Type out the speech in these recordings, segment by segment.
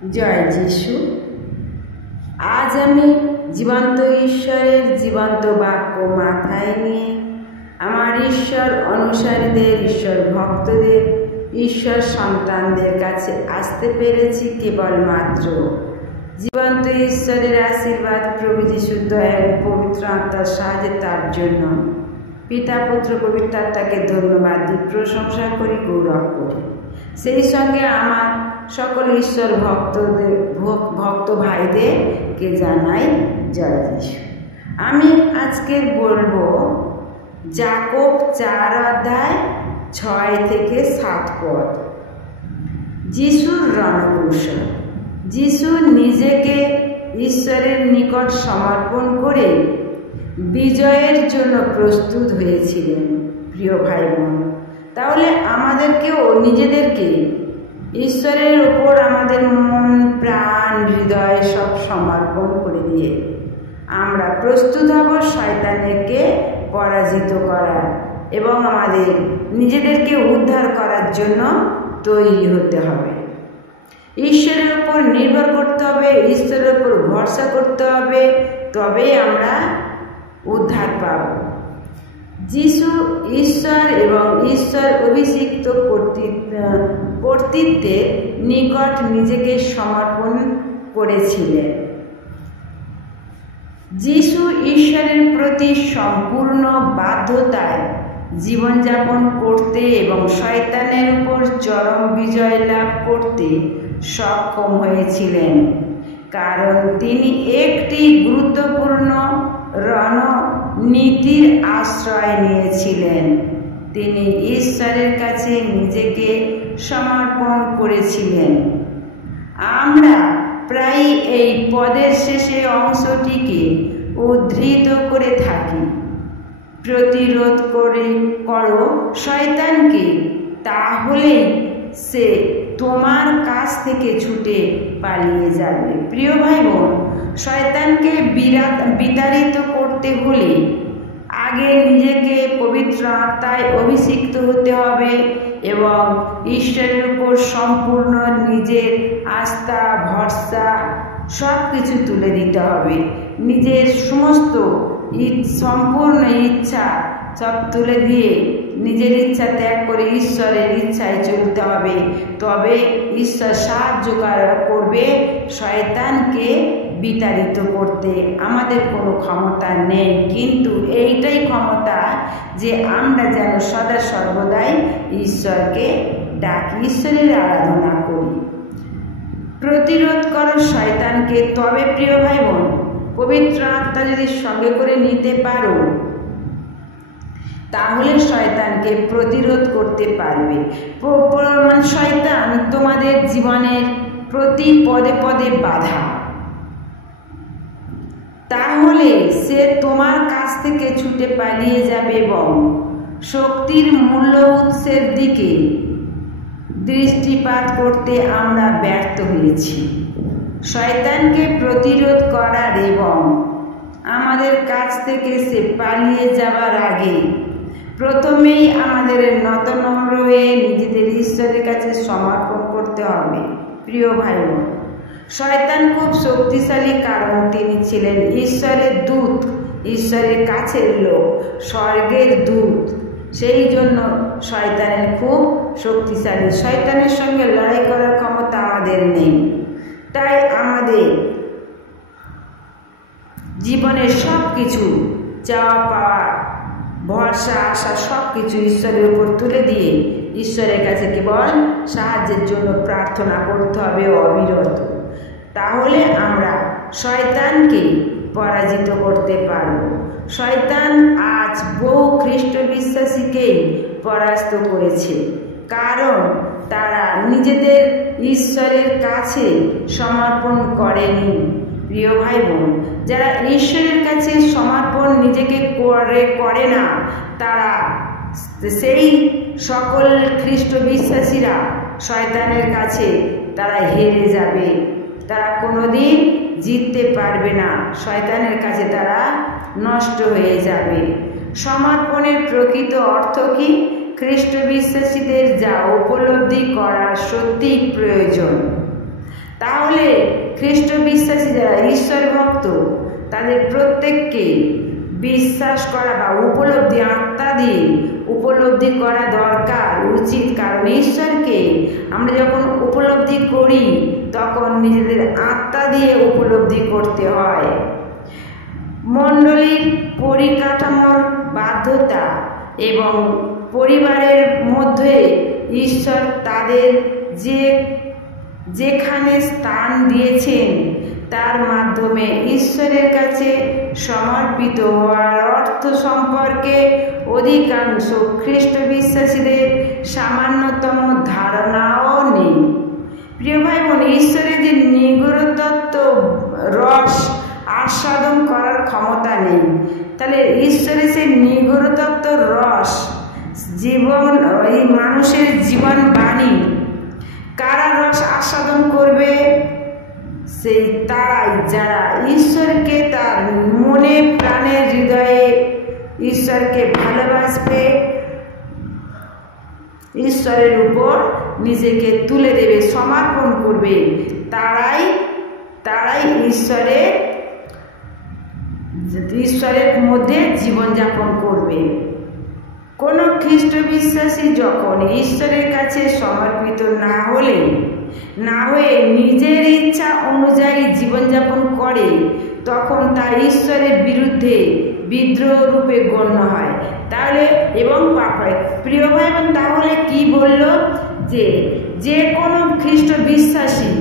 জয় যিশু। আজ আমি জীবন্ত ঈশ্বরের জীবন্ত বাক্য মাথায় নিয়ে আমার ঈশ্বর অনুসারীদের, ঈশ্বর ভক্তদের, ঈশ্বর সন্তানদের কাছে আসতে পেরেছি কেবলমাত্র জীবন্ত ঈশ্বরের আশীর্বাদ, প্রভু যিশুর দয়া ও পবিত্র আত্মার সাহায্যে। তার জন্য পিতা, পুত্র, পবিত্র আত্মাকে ধন্যবাদ দিই, প্রশংসা করি, গৌরব করি। সেই সঙ্গে আমার সকল ঈশ্বর ভক্ত ভাইদেরকে জানাই জয় যিশু। আমি আজকে বলবো যাকোব 4 অধ্যায় 6 থেকে 7 পদ। যিশুর রণকৌশল। যিশু নিজেকে ঈশ্বরের নিকট সমর্পণ করে বিজয়ের জন্য প্রস্তুত হয়েছিলেন। প্রিয় ভাই বোন, তাহলে আমাদেরকেও নিজেদেরকে ঈশ্বরের ওপর আমাদের মন, প্রাণ, হৃদয় সব সমর্পণ করে দিয়ে আমরা প্রস্তুত হব শয়তানকে পরাজিত করার এবং আমাদের নিজেদেরকে উদ্ধার করার জন্য তৈরি হতে হবে। ঈশ্বরের উপর নির্ভর করতে হবে, ঈশ্বরের উপর ভরসা করতে হবে, তবেই আমরা উদ্ধার পাব। যিশু ঈশ্বর এবং ঈশ্বর অভিষিক্ত কর্তৃত্বের নিকট নিজেকে সমর্পণ করেছিলেন। যিশু ঈশ্বরের প্রতি সম্পূর্ণ বাধ্যতায় জীবনযাপন করতে এবং শয়তানের উপর চরম বিজয় লাভ করতে সক্ষম হয়েছিলেন, কারণ তিনি একটি গুরুত্বপূর্ণ রণনীতির আশ্রয় নিয়েছিলেন। তিনি ঈশ্বরের কাছে নিজেকে সমর্পণ করেছিলেন। আমরা প্রায় এই পদের শেষে অংশটিকে উদ্ধৃত করে থাকি, প্রতিরোধ করো শয়তানকে, তাহলে সে তোমার কাছ থেকে ছুটে পালিয়ে যাবে। প্রিয় ভাই বোন, শয়তানকে বিতাড়িত করতে হলে আগে নিজেকে পবিত্র আত্মায় অভিষিক্ত হতে হবে এবং ঈশ্বরের উপর সম্পূর্ণ নিজের আস্থা, ভরসা সব কিছু তুলে দিতে হবে। নিজের সমস্ত সম্পূর্ণ ইচ্ছা সব তুলে দিয়ে নিজের ইচ্ছা ত্যাগ করে ঈশ্বরের ইচ্ছায় চলতে হবে। তবে ঈশ্বর সাহায্য করবে শয়তানকে বিতাড়িত করতে। আমাদের কোনো ক্ষমতা নেই, কিন্তু এইটাই ক্ষমতা যে আমরা যেন সদা সর্বদাই ঈশ্বরকে ডাকি, ঈশ্বরের আরাধনা করি। প্রতিরোধ করো শয়তানকে। তবে প্রিয় ভাই বোন, পবিত্র আত্মা যদি সঙ্গে করে নিতে পারো তাহলে শয়তানকে প্রতিরোধ করতে পারবে। শয়তান তোমাদের জীবনের প্রতি পদে পদে বাধা, তাহলে সে তোমার কাছ থেকে ছুটে পালিয়ে যাবে এবং শক্তির মূল্য উৎসের দিকে দৃষ্টিপাত করতে আমরা ব্যর্থ হয়েছি। শয়তানকে প্রতিরোধ করার এবং আমাদের কাছ থেকে সে পালিয়ে যাবার আগে প্রথমেই আমাদের নম্র হয়ে নিজেদের ঈশ্বরের কাছে সমর্পণ করতে হবে। প্রিয় ভাই বোন, শয়তান খুব শক্তিশালী, কারণ তিনি ছিলেন ঈশ্বরের দূত, ঈশ্বরের কাছের লোক, স্বর্গের দূত। সেই জন্য শয়তানের খুব শক্তিশালী। শয়তানের সঙ্গে লড়াই করার ক্ষমতা আমাদের নেই। তাই আমাদের জীবনের সব কিছু চাওয়া পাওয়া, ভরসা, আশা সব কিছু ঈশ্বরের উপর তুলে দিয়ে ঈশ্বরের কাছে কেবল সাহায্যের জন্য প্রার্থনা করতে হবে অবিরত। তাহলে আমরা শয়তানকে পরাজিত করতে পারব। শয়তান আজ বহু খ্রিস্ট বিশ্বাসীকেই পরাস্ত করেছে, কারণ তারা নিজেদের ঈশ্বরের কাছে সমর্পণ করেনি। প্রিয় ভাই বোন, যারা ঈশ্বরের কাছে সমর্পণ নিজেকে করে না, তারা সেই সকল খ্রিস্ট বিশ্বাসীরা শয়তানের কাছে তারা হেরে যাবে। তারা কোনোদিন জিততে পারবে না, শয়তানের কাছে তারা নষ্ট হয়ে যাবে। সমর্পণের প্রকৃত অর্থ কি? খ্রিস্ট বিশ্বাসীদের যা উপলব্ধি করা সত্যিই প্রয়োজন, তাহলে খ্রিস্ট বিশ্বাসী যারা ঈশ্বর ভক্ত তাদের প্রত্যেককে বিশ্বাস করা বা উপলব্ধি, আত্মা দিয়ে উপলব্ধি করা দরকার, উচিত। কারণ ঈশ্বরকে আমরা যখন উপলব্ধি করি তখন নিজেদের আত্মা দিয়ে উপলব্ধি করতে হয়। মণ্ডলীর পরিকাঠামোর বাধ্যতা এবং পরিবারের মধ্যে ঈশ্বর তাদের যেখানে স্থান দিয়েছেন তার মাধ্যমে ঈশ্বরের কাছে সমর্পিত হওয়ার অর্থ সম্পর্কে অধিকাংশ খ্রিস্ট বিশ্বাসীদের সামান্যতম ধারণাও নেই। প্রিয় ভাই বোন, ঈশ্বরের যে নিগূঢ়তত্ত্ব রস আস্বাদন করার ক্ষমতা নেই। তাহলে ঈশ্বরের সেই নিগূঢ়তত্ত্ব রস জীবন, এই মানুষের জীবন বাণী কারা রস আস্বাদন করবে? সেই তারাই যারা ঈশ্বরকে তার মনে প্রাণে হৃদয়ে ঈশ্বরকে ভালোবাসবে, ঈশ্বরের উপর নিজেকে তুলে দেবে, সমর্পণ করবে, তারাই ঈশ্বরের মধ্যে জীবনযাপন করবে। কোনো খ্রিস্ট বিশ্বাসী যখন ঈশ্বরের কাছে সমর্পিত না হয়ে নিজের ইচ্ছা অনুযায়ী জীবনযাপন করে তখন তা ঈশ্বরের বিরুদ্ধে বিদ্রোহ রূপে গণ্য হয়, তাহলে এবং পাপ হয়। প্রিয় ভাই বোন, তাহলে কি বলল? যে কোনো খ্রিস্ট বিশ্বাসী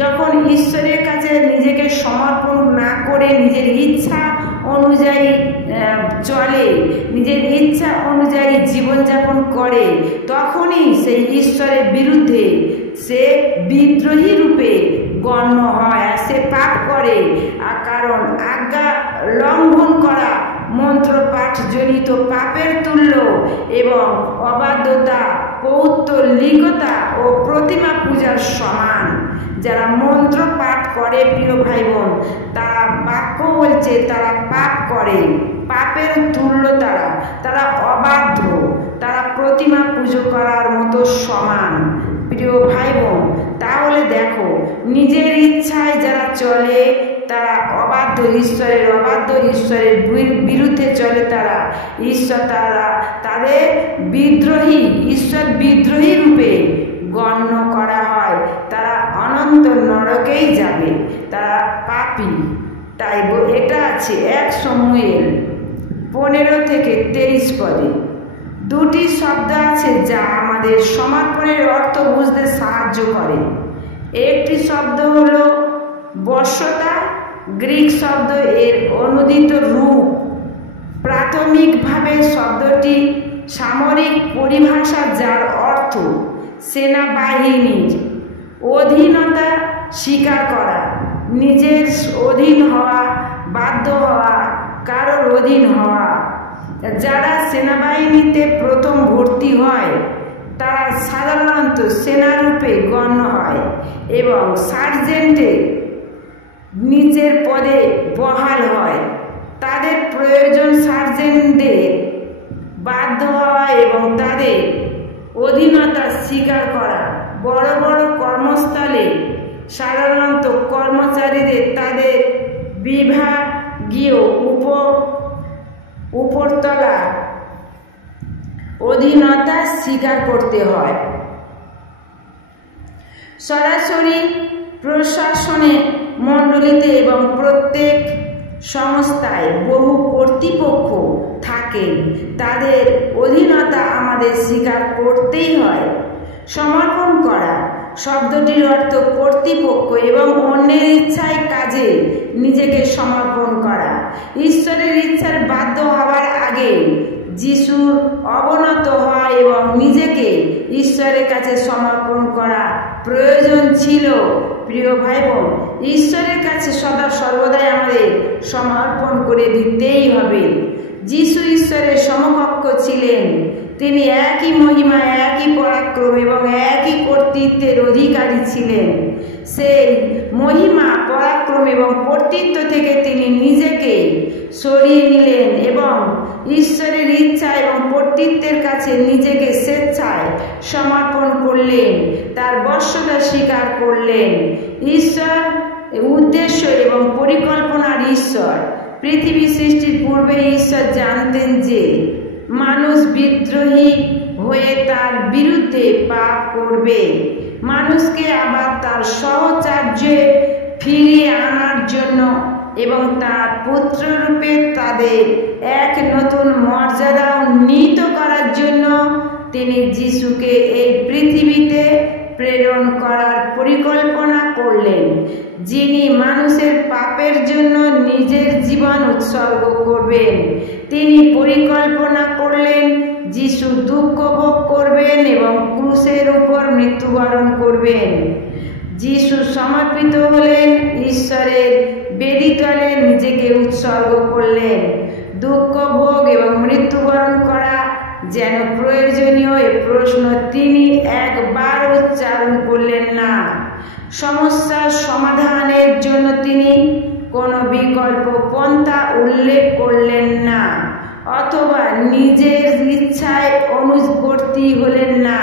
যখন ঈশ্বরের কাছে নিজেকে সমর্পণ না করে নিজের ইচ্ছা অনুযায়ী চলে, নিজের ইচ্ছা অনুযায়ী জীবনযাপন করে, তখনই সেই ঈশ্বরের বিরুদ্ধে সে বিদ্রোহী রূপে গণ্য হয়, সে পাপ করে। কারণ আজ্ঞা লঙ্ঘন করা মন্ত্রপাঠ জনিত পাপের তুল্য এবং অবাধ্যতা পৌত্তলিকতা ও প্রতিমা পূজার সমান। যারা মন্ত্র পাঠ করে প্রিয় ভাই বোন, তারা বাক্য বলছে তারা পাপ করে, পাপের তুল্য, তারা অবাধ্য, তারা প্রতিমা পুজো করার মতো সমান। প্রিয় ভাই বোন, তাহলে দেখো, নিজের ইচ্ছায় যারা চলে তারা অবাধ্য, ঈশ্বরের বিরুদ্ধে চলে, তাদের বিদ্রোহী, ঈশ্বর বিদ্রোহী রূপে গণ্য করা হয়। তারা অনন্ত নরকেই যাবে, তারা পাপী। তাই এটা আছে 1 শমূয়েল 15-23 পদে। দুটি শব্দ আছে যা আমাদের সমর্পণের অর্থ বুঝতে সাহায্য করে। একটি শব্দ হলো বশ্যতা, গ্রিক শব্দ এর অনুদিত রূপ। প্রাথমিকভাবে শব্দটি সামরিক পরিভাষা, যার অর্থ সেনাবাহিনীর অধীনতা স্বীকার করা, নিজের অধীন হওয়া, বাধ্য হওয়া, কারোর অধীন হওয়া। যারা সেনাবাহিনীতে প্রথম ভর্তি হয় তারা সাধারণত সেনারূপে গণ্য হয় এবং সার্জেন্টের নিচের পদে বহাল হয়। তাদের প্রয়োজন সার্জেন্টদের বাধ্য হওয়া এবং তাদের অধীনতা স্বীকার করা। বড় বড় কর্মস্থলে সাধারণত কর্মচারীদের তাদের বিভাগীয় উপরতলা অধীনতা স্বীকার করতে হয়। সরাসরি প্রশাসনে মণ্ডলীতে এবং প্রত্যেক সংস্থায় বহু কর্তৃপক্ষ থাকেন, তাদের অধীনতা আমাদের স্বীকার করতেই হয়। সমর্পণ করা শব্দটির অর্থ কর্তৃপক্ষ এবং অন্যের ইচ্ছায় কাজে নিজেকে সমর্পণ করা। ঈশ্বরের ইচ্ছার বাধ্য হওয়ার আগে যিশুর অবনত হওয়া এবং নিজেকে ঈশ্বরের কাছে সমর্পণ করা প্রয়োজন ছিল। প্রিয় ভাই বোন, ঈশ্বরের কাছে সদা সর্বদাই আমাদের সমর্পণ করে দিতেই হবে। যিশু ঈশ্বরের সমকক্ষ ছিলেন, তিনি একই মহিমা, একই পরাক্রম এবং একই কর্তৃত্বের অধিকারী ছিলেন। সেই মহিমা, পরাক্রম এবং কর্তৃত্ব থেকে তিনি নিজেকে সরিয়ে নিলেন এবং ঈশ্বরের ইচ্ছা এবং কর্তৃত্বের কাছে নিজেকে স্বেচ্ছায় সমর্পণ করলেন, তার বশ্যতা স্বীকার করলেন। ঈশ্বর উদ্দেশ্য এবং পরিকল্পনার ঈশ্বর। পৃথিবী সৃষ্টির পূর্বে ঈশ্বর জানতেন যে মানুষ বিদ্রোহী হয়ে তার বিরুদ্ধে পাপ করবে। মানুষকে আবার তার সহচর্যে ফিরিয়ে আনার জন্য এবং তার পুত্ররূপে তাদের এক নতুন মর্যাদা উন্নীত করার জন্য তিনি যিশুকে এই পৃথিবীতে প্রেরণ করার পরিকল্পনা করলেন, যিনি মানুষের পাপের জন্য নিজের জীবন উৎসর্গ করবেন। তিনি পরিকল্পনা করলেন যিশু দুঃখ ভোগ করবেন এবং ক্রুশের উপর মৃত্যুবরণ করবেন। যিশু সমর্পিত হলেন, ঈশ্বরের বেদিতলে নিজেকে উৎসর্গ করলেন। দুঃখ ভোগ এবং মৃত্যুবরণ করা যেন প্রয়োজনীয় এ প্রশ্ন তিনি একবার উচ্চারণ করলেন না। সমস্যার সমাধানের জন্য তিনি কোনো বিকল্প পন্থা উল্লেখ করলেন না, অথবা নিজের ইচ্ছায় অনুবর্তী হলেন না।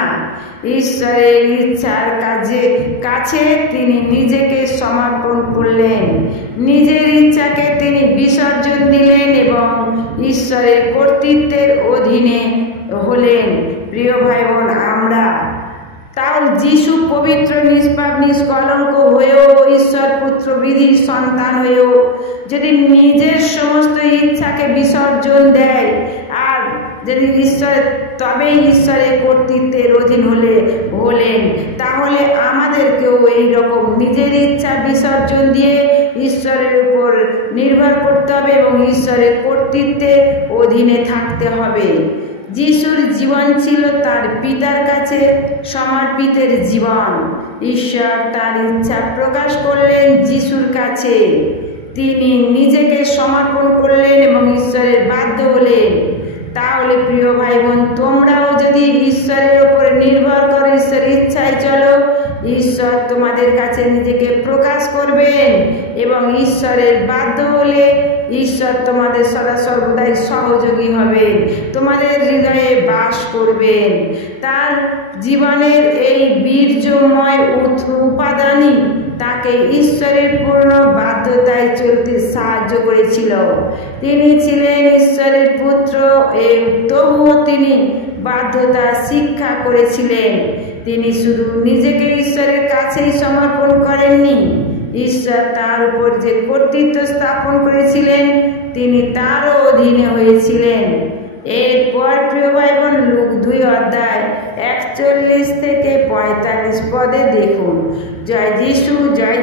ঈশ্বরের ইচ্ছার কাছে তিনি নিজেকে সমর্পণ করলেন, নিজের ইচ্ছাকে তিনি বিসর্জন দিলেন এবং ঈশ্বরের কর্তৃত্বের অধীনে হলেন। প্রিয় ভাই বোন, আমরা তার যিশু পবিত্র, নিষ্পাপ, নিষ্কলঙ্ক হয়েও ঈশ্বর পুত্র বিধির সন্তান হয়েও যদি নিজের সমস্ত ইচ্ছাকে বিসর্জন দেয় আর যদি তবেই ঈশ্বরের কর্তৃত্বের অধীন হলেন, তাহলে আমাদেরকেও এইরকম নিজের ইচ্ছা বিসর্জন দিয়ে ঈশ্বরের উপর নির্ভর করতে হবে এবং ঈশ্বরের কর্তৃত্বের অধীনে থাকতে হবে। যিশুর জীবন ছিল তার পিতার কাছে সমর্পিতের জীবন। ঈশ্বর তার ইচ্ছা প্রকাশ করলেন যিশুর কাছে। তিনি নিজেকে সমর্পণ করলেন এবং ঈশ্বরের বাধ্য হলেন। তাহলে প্রিয় ভাই বোন, তোমরাও যদি ঈশ্বরের উপরে নির্ভর করো, ঈশ্বরের ইচ্ছায় চলো, ঈশ্বর তোমাদের কাছে নিজেকে প্রকাশ করবেন এবং ঈশ্বরের বাধ্য হলে ঈশ্বর তোমাদের সদা সর্বদাই সহযোগী হবেন, তোমাদের হৃদয়ে বাস করবেন। তার জীবনের এই বীর্যময় উপাদানই তাকে ঈশ্বরের পূর্ণ বাধ্যতায় চলতে সাহায্য করেছিল। তিনি ছিলেন ঈশ্বরের পুত্র, তবুও তিনি বাধ্যতা শিক্ষা করেছিলেন। তিনি শুধু নিজেকে ঈশ্বরের কাছেই সমর্পণ করেননি, ঈশ্বর তার উপর যে কর্তৃত্ব স্থাপন করেছিলেন তিনি তারও অধীনে হয়েছিলেন। এরপর প্রিয় ভাই বোন, লুক 2 অধ্যায় 41 থেকে 45 পদে দেখুন, জয় যিশু, জয়